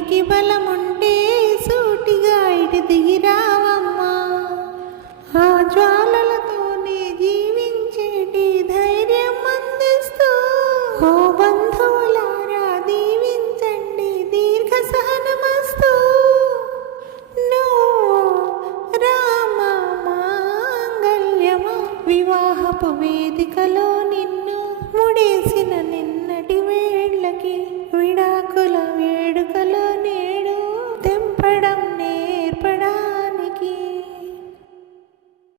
మనిషికి బలముంటే సూటిగా ఇటు దిగిరావమ్మా. ఆ జ్వాలలతోనే జీవించేటి ధైర్యం అందిస్తూ ఓ బంధువులారా దీవించండి దీర్ఘ సహనమస్తు. రామ మాంగళ్యమా వివాహపు వేదికలో నిన్ను ముడేసిన నిన్నటి వేళ్ళకి విడాకుల వేడుకలో నేడు తెంపడం నేర్పడా